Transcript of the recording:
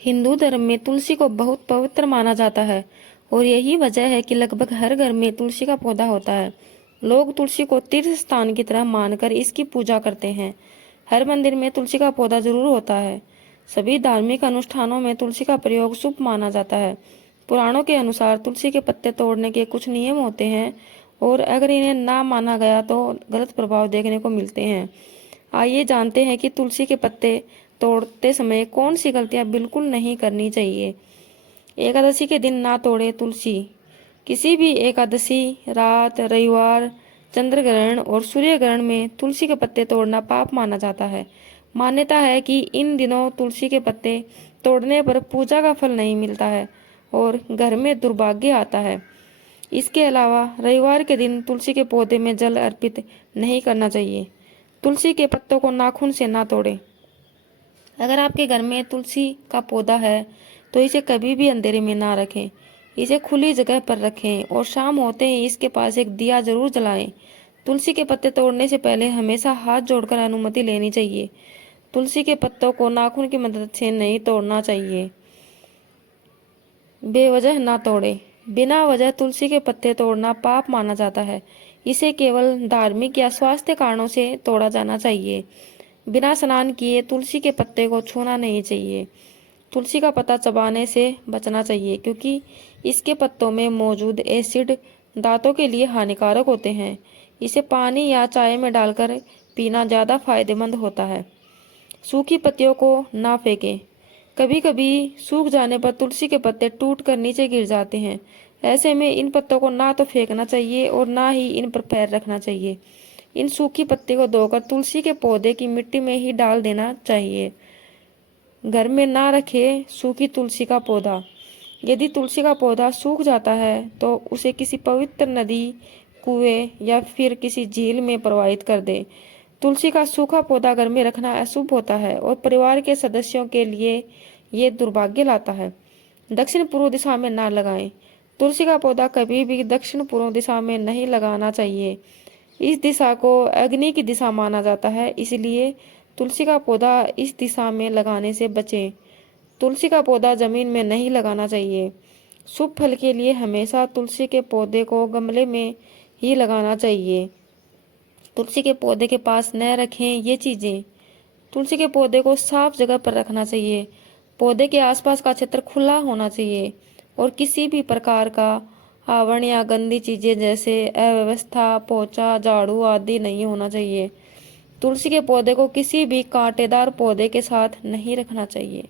हिंदू धर्म में तुलसी को बहुत पवित्र माना जाता है और यही वजह है कि लगभग हर घर में तुलसी का पौधा होता है। लोग तुलसी को तीर्थ स्थान की तरह मानकर इसकी पूजा करते हैं। हर मंदिर में तुलसी का पौधा जरूर होता है। सभी धार्मिक अनुष्ठानों में तुलसी का प्रयोग शुभ माना जाता है। पुराणों के अनुसार तुलसी के पत्ते तोड़ने के कुछ नियम होते हैं और अगर इन्हें ना माना गया तो गलत प्रभाव देखने को मिलते हैं। आइए जानते हैं कि तुलसी के पत्ते तोड़ते समय कौन सी गलतियां बिल्कुल नहीं करनी चाहिए। एकादशी के दिन ना तोड़े तुलसी। किसी भी एकादशी, रात, रविवार, चंद्र ग्रहण और सूर्य ग्रहण में तुलसी के पत्ते तोड़ना पाप माना जाता है। मान्यता है कि इन दिनों तुलसी के पत्ते तोड़ने पर पूजा का फल नहीं मिलता है और घर में दुर्भाग्य आता है। इसके अलावा रविवार के दिन तुलसी के पौधे में जल अर्पित नहीं करना चाहिए। तुलसी के पत्तों को नाखून से ना तोड़ें। अगर आपके घर में तुलसी का पौधा है तो इसे कभी भी अंधेरे में ना रखें। इसे खुली जगह पर रखें और शाम होते ही इसके पास एक दिया जरूर जलाएं। तुलसी के पत्ते तोड़ने से पहले हमेशा हाथ जोड़कर अनुमति लेनी चाहिए। तुलसी के पत्तों को नाखून की मदद से नहीं तोड़ना चाहिए। बेवजह ना तोड़े। बिना वजह तुलसी के पत्ते तोड़ना पाप माना जाता है। इसे केवल धार्मिक या स्वास्थ्य कारणों से तोड़ा जाना चाहिए। बिना स्नान किए तुलसी के पत्ते को छूना नहीं चाहिए। तुलसी का पत्ता चबाने से बचना चाहिए क्योंकि इसके पत्तों में मौजूद एसिड दांतों के लिए हानिकारक होते हैं। इसे पानी या चाय में डालकर पीना ज़्यादा फायदेमंद होता है। सूखी पत्तियों को ना फेंकें। कभी कभी सूख जाने पर तुलसी के पत्ते टूट कर नीचे गिर जाते हैं। ऐसे में इन पत्तों को ना तो फेंकना चाहिए और ना ही इन पर पैर रखना चाहिए। इन सूखी पत्ती को धोकर तुलसी के पौधे की मिट्टी में ही डाल देना चाहिए। घर में ना रखे सूखी तुलसी का पौधा। यदि तुलसी का पौधा सूख जाता है तो उसे किसी पवित्र नदी, कुएं या फिर किसी झील में प्रवाहित कर दे। तुलसी का सूखा पौधा घर में रखना अशुभ होता है और परिवार के सदस्यों के लिए ये दुर्भाग्य लाता है। दक्षिण पूर्व दिशा में ना लगाएं। तुलसी का पौधा कभी भी दक्षिण पूर्व दिशा में नहीं लगाना चाहिए। इस दिशा को अग्नि की दिशा माना जाता है, इसलिए तुलसी का पौधा इस दिशा में लगाने से बचें। तुलसी का पौधा जमीन में नहीं लगाना चाहिए। शुभ फल के लिए हमेशा तुलसी के पौधे को गमले में ही लगाना चाहिए। तुलसी के पौधे के पास न रखें ये चीज़ें। तुलसी के पौधे को साफ जगह पर रखना चाहिए। पौधे के आसपास का क्षेत्र खुला होना चाहिए और किसी भी प्रकार का आवरण या गंदी चीजें जैसे अव्यवस्था, पोछा, झाड़ू आदि नहीं होना चाहिए। तुलसी के पौधे को किसी भी कांटेदार पौधे के साथ नहीं रखना चाहिए।